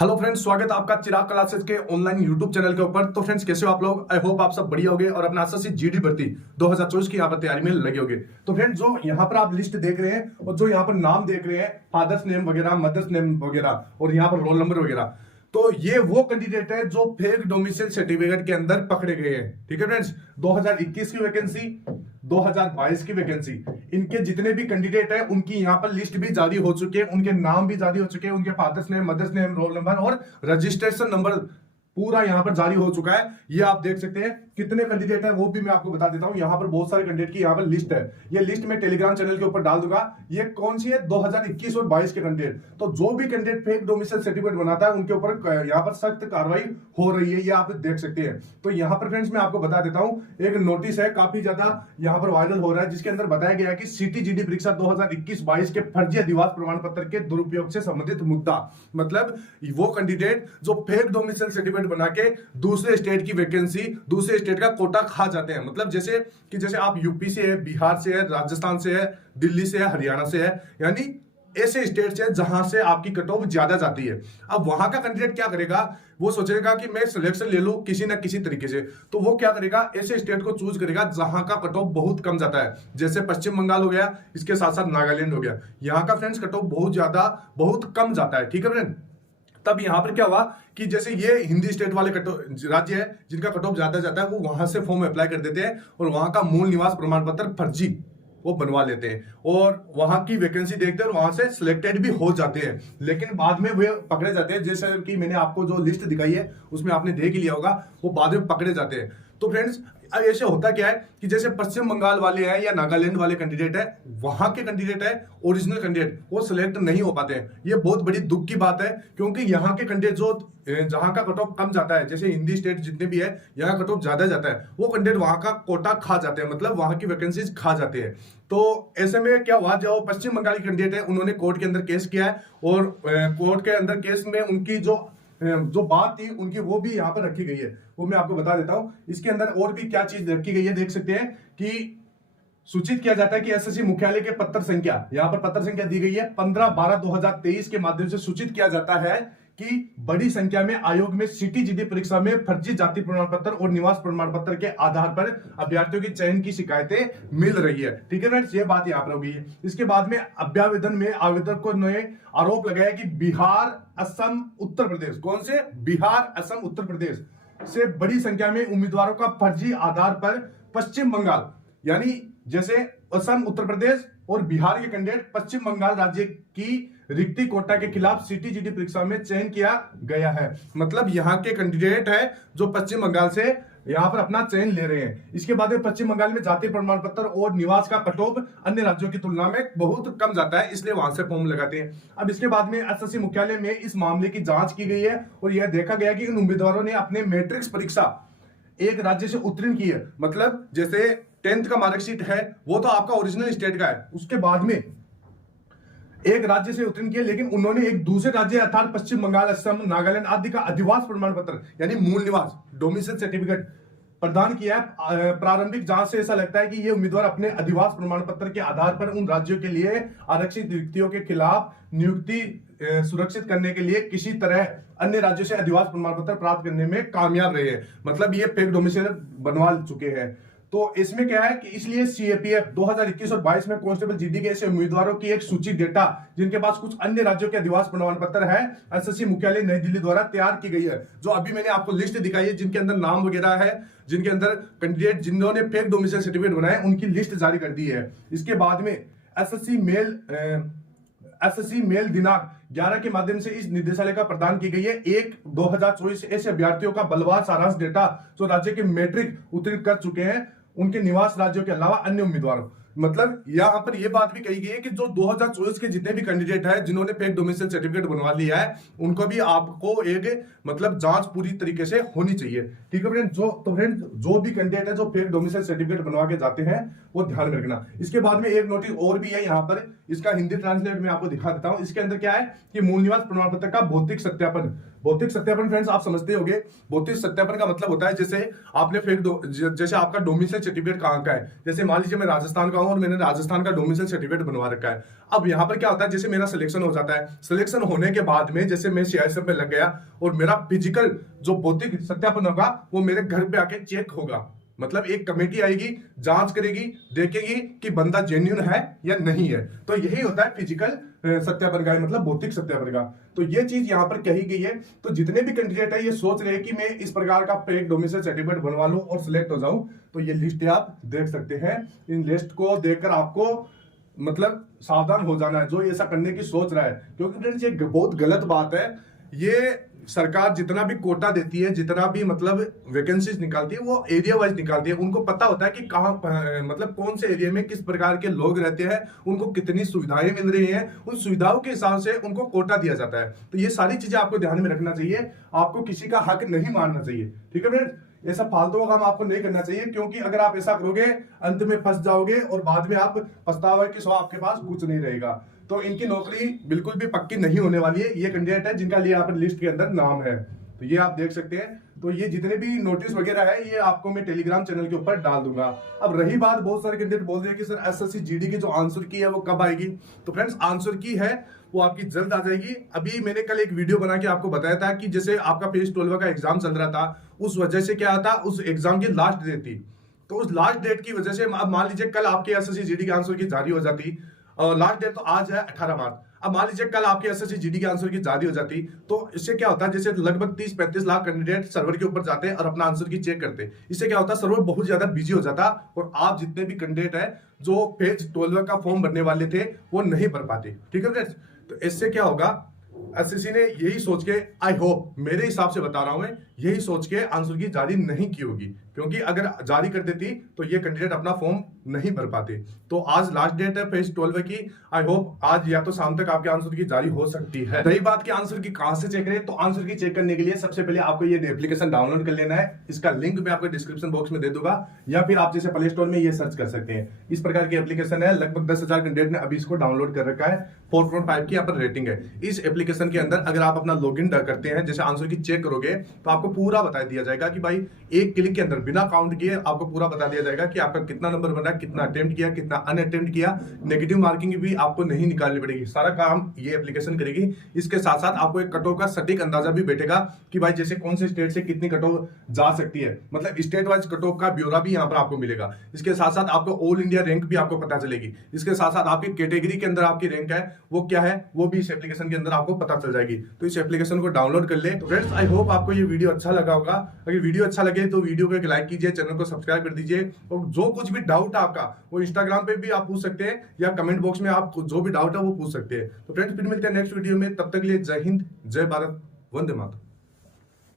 Hello friends, स्वागत है आपका चिराग क्लासेस के ऑनलाइन यूट्यूब चैनल के ऊपर। तो फ्रेंड्स, कैसे हो आप लोग? आई होप आप सब बढ़िया होगे और अपना एसएससी जीडी भर्ती 2024 की यहाँ पर तैयारी में लगे होगे। तो फ्रेंड्स, जो यहाँ पर आप लिस्ट देख रहे हैं और जो यहाँ पर नाम देख रहे हैं, फादर्स नेम वगैरह, मदर्स नेम वगैरह और यहाँ पर रोल नंबर वगैरह, तो ये वो कैंडिडेट है जो फेक डोमिसाइल सर्टिफिकेट के अंदर पकड़े गए हैं। ठीक है फ्रेंड्स, 2021 की वैकेंसी, 2022 की वैकेंसी, इनके जितने भी कैंडिडेट है उनकी यहाँ पर लिस्ट भी जारी हो चुके हैं, उनके नाम भी जारी हो चुके हैं, उनके father's name, mother's name, roll number और रजिस्ट्रेशन नंबर पूरा यहाँ पर जारी हो चुका है। ये आप देख सकते हैं कितने कैंडिडेट है वो भी मैं आपको बता देता हूं। यहाँ पर बहुत सारे कैंडिडेट की यहाँ पर लिस्ट है। ये लिस्ट मैं टेलीग्राम चैनल के ऊपर डाल दूंगा। ये कौन सी है? 2021 और 22 के कैंडिडेट। तो जो भी कैंडिडेट फेक डोमिसाइल सर्टिफिकेट बनाता है उनके ऊपर यहाँ पर सख्त कार्रवाई हो रही है, ये आप देख सकते हैं। तो यहाँ पर फ्रेंड्स मैं आपको बता देता हूँ, एक नोटिस है काफी ज्यादा यहाँ पर वायरल हो रहा है, जिसके अंदर बताया गया है कि सीटी जीडी परीक्षा 2021-22 के फर्जी अधिवास प्रमाण पत्र के दुरुपयोग से संबंधित मुद्दा। मतलब वो कैंडिडेट जो फेक डोमिसाइल सर्टिफिकेट बना के दूसरे स्टेट की वैकेंसी, दूसरे स्टेट का कोटा खा जाते हैं। मतलब जैसे आप यूपी से है, बिहार से है, राजस्थान से है, दिल्ली से है, हरियाणा से है, यानी ऐसे स्टेट से जहां से आपकी कट ऑफ ज्यादा जाती है। अब वहां का कैंडिडेट क्या करेगा? वो सोचेगा कि मैं सिलेक्शन ले लूं किसी ना किसी तरीके से। तो वो क्या करेगा? ऐसे स्टेट को चूज करेगा जहां का कट ऑफ बहुत कम जाता है। जैसे पश्चिम बंगाल हो गया, इसके साथ साथ नागालैंड हो गया। यहाँ का फ्रेंड्स कट ऑफ बहुत कम जाता है। ठीक है फ्रेंड, तब यहां पर क्या हुआ कि जैसे ये हिंदी स्टेट वाले राज्य है जिनका कट ऑफ ज्यादा जाता है, वो वहां से फॉर्म अप्लाई कर देते हैं और वहां का मूल निवास प्रमाण पत्र फर्जी वो बनवा लेते हैं और वहां की वैकेंसी देखते हैं और वहां से सिलेक्टेड भी हो जाते हैं। लेकिन बाद में वे पकड़े जाते हैं। जैसे कि मैंने आपको जो लिस्ट दिखाई है उसमें आपने देख ही लिया होगा, वो बाद में पकड़े जाते हैं। तो फ्रेंड्स, अब ऐसे होता क्या है कि जैसे पश्चिम बंगाल वाले हैं या नागालैंड वाले कैंडिडेट है, वहां के कैंडिडेट है ओरिजिनल कैंडिडेट, वो सिलेक्ट नहीं हो पाते हैं। ये बहुत बड़ी दुख की बात है, क्योंकि यहाँ के कैंडिडेट जो जहां का कट ऑफ कम जाता है, जैसे हिंदी स्टेट जितने भी है यहाँ कट ऑफ ज्यादा जाता है, वो कैंडिडेट वहां का कोटा खा जाते हैं, मतलब वहां की वैकेंसीज खा जाते हैं। तो ऐसे में क्या हुआ, जो पश्चिम बंगाल के कैंडिडेट है उन्होंने कोर्ट के अंदर केस किया है और कोर्ट के अंदर केस में उनकी जो बात थी उनकी वो भी यहाँ पर रखी गई है, वो मैं आपको बता देता हूं। इसके अंदर और भी क्या चीज रखी गई है देख सकते हैं कि सूचित किया जाता है कि एसएससी मुख्यालय के पत्र संख्या, यहाँ पर पत्र संख्या दी गई है 15/12/2023 के माध्यम से सूचित किया जाता है कि बड़ी संख्या में आयोग में सीटी जीडी परीक्षा में फर्जी जाति प्रमाण पत्र और निवास प्रमाण पत्र के आधार पर अभ्यर्थियों की चयन की शिकायतें मिल रही है। ठीक है फ्रेंड्स, ये बात यहाँ पर होगी। इसके बाद में अभ्यावेदन में आवेदक ने आरोप लगाया कि बिहार, असम, उत्तर प्रदेश, कौन से? बिहार, असम, उत्तर प्रदेश से बड़ी संख्या में उम्मीदवारों का फर्जी आधार पर पश्चिम बंगाल, यानी जैसे असम, उत्तर प्रदेश और बिहार के कैंडिडेट पश्चिम बंगाल राज्य की रिक्ति कोटा के खिलाफ सीटी जीडी परीक्षा में चयन किया गया है। मतलब यहाँ के कैंडिडेट है जो पश्चिम बंगाल से यहाँ पर अपना चयन ले रहे हैं। इसके बाद में पश्चिम बंगाल में जाति प्रमाण पत्र और निवास का कट ऑफ अन्य राज्यों की तुलना में बहुत कम जाता है, इसलिए वहां से फॉर्म लगाते हैं। अब इसके बाद में एसएससी मुख्यालय में इस मामले की जांच की गई है और यह देखा गया कि इन उम्मीदवारों ने अपने मैट्रिक्स परीक्षा एक राज्य से उत्तीर्ण की है। मतलब जैसे 10th का मार्कशीट है वो तो आपका ओरिजिनल स्टेट का है, उसके बाद में एक राज्य से उत्तीर्ण किया, लेकिन उन्होंने एक दूसरे राज्य अर्थात पश्चिम बंगाल, असम, नागालैंड आदि का अधिवास प्रमाण पत्र यानी मूल निवास डोमिसाइल सर्टिफिकेट प्रदान किया है। प्रारंभिक जांच से ऐसा लगता है कि ये उम्मीदवार अपने अधिवास प्रमाण पत्र के आधार पर उन राज्यों के लिए आरक्षित रिक्तियों के खिलाफ नियुक्ति सुरक्षित करने के लिए किसी तरह अन्य राज्यों से अधिवास प्रमाण पत्र प्राप्त करने में कामयाब रहे हैं। मतलब ये फेक डोमिसाइल बनवा चुके हैं। तो इसमें क्या है कि इसलिए सीएपीएफ 2021 और 22 में कांस्टेबल जीडी के ऐसे उम्मीदवारों की एक सूची डेटा जिनके पास कुछ अन्य राज्यों के अधिवास प्रमाण पत्र है, एसएससी मुख्यालय नई दिल्ली द्वारा तैयार की गई है। जो अभी मैंने आपको लिस्ट दिखाई है जिनके अंदर नाम वगैरह है, जिनके अंदर कैंडिडेट जिन्होंने फेक डोमिसाइल सर्टिफिकेट बनाए, उनकी लिस्ट जारी कर दी है। इसके बाद में एसएससी मेल दिनांक 11 के माध्यम से इस निर्देशालय का प्रदान की गई है 1/2024 ऐसे अभ्यर्थियों का बलवार सारांश डेटा जो राज्य के मैट्रिक उत्तीर्ण कर चुके हैं, उनके निवास राज्यों के अलावा अन्य उम्मीदवारों। मतलब यहाँ पर यह बात भी कही गई है कि जो 2024 के जितने भी कैंडिडेट हैं जिन्होंने फेक डोमिसाइल सर्टिफिकेट बनवा लिया है, उनको भी आपको एक मतलब जांच पूरी तरीके से होनी चाहिए। ठीक है फ्रेंड, जो भी कैंडिडेट है जो फेक डोमिसाइल सर्टिफिकेट बनवा के जाते हैं वो ध्यान में रखना। इसके बाद में एक नोटिस और भी है यहाँ पर, इसका हिंदी ट्रांसलेट में आपको दिखा देता हूँ। इसके अंदर क्या है कि मूल निवास प्रमाण पत्र का भौतिक सत्यापन भौतिक सत्यापन फ्रेंड्स आप समझते होंगे, भौतिक सत्यापन का मतलब होता है जैसे आपने जैसे आपका डोमिसाइल सर्टिफिकेट कहाँ का है, जैसे मान लीजिए मैं राजस्थान का हूं और मैंने राजस्थान का डोमिसाइल सर्टिफिकेट बनवा रखा है। अब यहाँ पर क्या होता है, जैसे मेरा सिलेक्शन हो जाता है, सिलेक्शन होने के बाद में जैसे मैं सीआईएसएफ में लग गया और मेरा फिजिकल जो भौतिक सत्यापन होगा वो मेरे घर पे आके चेक होगा। मतलब एक कमेटी आएगी, जांच करेगी, देखेगी कि बंदा जेन्युइन है या नहीं है। तो यही होता है फिजिकल सत्यापन का, मतलब भौतिक सत्यापन का। तो ये चीज यहाँ पर कही गई है। तो जितने भी कैंडिडेट है ये सोच रहे हैं कि मैं इस प्रकार का फेक डोमिसाइल सर्टिफिकेट बनवा लूं और सिलेक्ट हो जाऊं, तो ये लिस्ट आप देख सकते हैं। इन लिस्ट को देखकर आपको मतलब सावधान हो जाना है जो ऐसा करने की सोच रहा है, क्योंकि फ्रेंड्स ये बहुत गलत बात है। ये सरकार जितना भी कोटा देती है, जितना भी मतलब वैकेंसीज निकालती है, वो एरिया वाइज निकालती है। उनको पता होता है कि कहाँ मतलब कौन से एरिया में किस प्रकार के लोग रहते हैं, उनको कितनी सुविधाएं मिल रही हैं, उन सुविधाओं के हिसाब से उनको कोटा दिया जाता है। तो ये सारी चीजें आपको ध्यान में रखना चाहिए। आपको किसी का हक नहीं मानना चाहिए, ठीक है फ्रेंड्स। ऐसा फालतू का काम आपको नहीं करना चाहिए, क्योंकि अगर आप ऐसा करोगे अंत में फंस जाओगे और बाद में आप पछतावा के सिवा आपके पास कुछ नहीं रहेगा। तो इनकी नौकरी बिल्कुल भी पक्की नहीं होने वाली है। ये कैंडिडेट है जिनका लिए यहाँ पर लिस्ट के अंदर नाम है, तो ये आप देख सकते हैं। तो ये जितने भी नोटिस वगैरह है ये आपको मैं टेलीग्राम चैनल के ऊपर डाल दूंगा। अब रही बात, बहुत सारे कैंडिडेट बोल रहे हैं कि सर एसएससी जीडी की जो आंसर की है वो कब आएगी। तो फ्रेंड्स आंसर की है वो आपकी जल्द आ जाएगी। अभी मैंने कल एक वीडियो बना के आपको बताया था कि जैसे आपका फेज 12 का एग्जाम चल रहा था, उस वजह से क्या था, उस एग्जाम की लास्ट डेट थी। तो उस लास्ट डेट की वजह से अब मान लीजिए कल आपके एसएससी जीडी के आंसर की जारी हो जाती, और लास्ट डेट तो आज है 18 मार्च। अब मान लीजिए कल आपके एसएससी जीडी के आंसर की जारी हो जाती, तो इससे क्या होता है, जैसे लगभग 30-35 लाख कैंडिडेट सर्वर के ऊपर जाते हैं और अपना आंसर की चेक करते हैं। इससे क्या होता है, सर्वर बहुत ज्यादा बिजी हो जाता और आप जितने भी कैंडिडेट है जो फेज 12 का फॉर्म भरने वाले थे वो नहीं भर पाते, ठीक है फ्रेंड्स। तो इससे क्या होगा, एसएससी ने यही सोच के, आई होप मेरे हिसाब से बता रहा हूं मैं, यही सोच के आंसर की जारी नहीं की होगी, क्योंकि अगर जारी कर देती तो ये कैंडिडेट अपना फॉर्म नहीं भर पाते। तो आज लास्ट डेट है फेज 12 की, आई होप आज या तो शाम तक आपके आंसर की जारी हो सकती है। रही बात की आंसर की कहां से चेक करें, तो आंसर की चेक करने के लिए सबसे पहले आपको ये एप्लीकेशन डाउनलोड कर लेना है। इसका लिंक मैं आपको डिस्क्रिप्शन बॉक्स में दे दूंगा, या फिर आप जैसे प्ले स्टोर में ये सर्च कर सकते हैं। इस प्रकार की एप्लीकेशन है, लगभग 10,000 कैंडिडेट ने अभी इसको डाउनलोड कर रखा है। 4.5 की यहाँ पर रेटिंग है। इस एप्लीकेशन के अंदर अगर आप अपना लॉगिन करते हैं, जैसे आंसर की चेक करोगे, तो आपको पूरा बता दिया जाएगा कि भाई एक क्लिक के अंदर बिना काउंट किए आपको पूरा बता दिया जाएगा कि आपका कितना नंबर बना, कितना अटेम्प्ट किया, कितना अनअटेम्प्ट किया। नेगेटिव मार्किंग भी आपको नहीं निकालनी पड़ेगी, सारा काम ये एप्लीकेशन करेगी। इसके साथ साथ आपको एक कट ऑफ का सटीक अंदाजा भी बैठेगा कि भाई जैसे कौन से स्टेट से कितनी कट ऑफ जा सकती है, मतलब स्टेट वाइज कट ऑफ का ब्यौरा भी यहाँ पर आपको मिलेगा। इसके साथ साथ आपको ऑल इंडिया रैंक भी आपको पता चलेगी। इसके साथ साथ आपकी कैटेगरी के अंदर आपकी रैंक है वो क्या है, वो भी इस एप्लीकेशन के अंदर आपको पता चल जाएगी। तो इस एप्लीकेशन को डाउनलोड कर ले। तो फ्रेंड्स आई होप आपको ये वीडियो अच्छा लगा होगा। अगर वीडियो अच्छा लगे तो वीडियो को एक लाइक कीजिए, चैनल को सब्सक्राइब कर दीजिए, और जो कुछ भी डाउट है आपका वो इंस्टाग्राम पे भी आप पूछ सकते हैं, या कमेंट बॉक्स में आप जो भी डाउट है वो पूछ सकते हैं। तो फ्रेंड्स फिर मिलते हैं नेक्स्ट वीडियो में, तब तक के लिए जय हिंद, जय भारत, वंदे मातरम।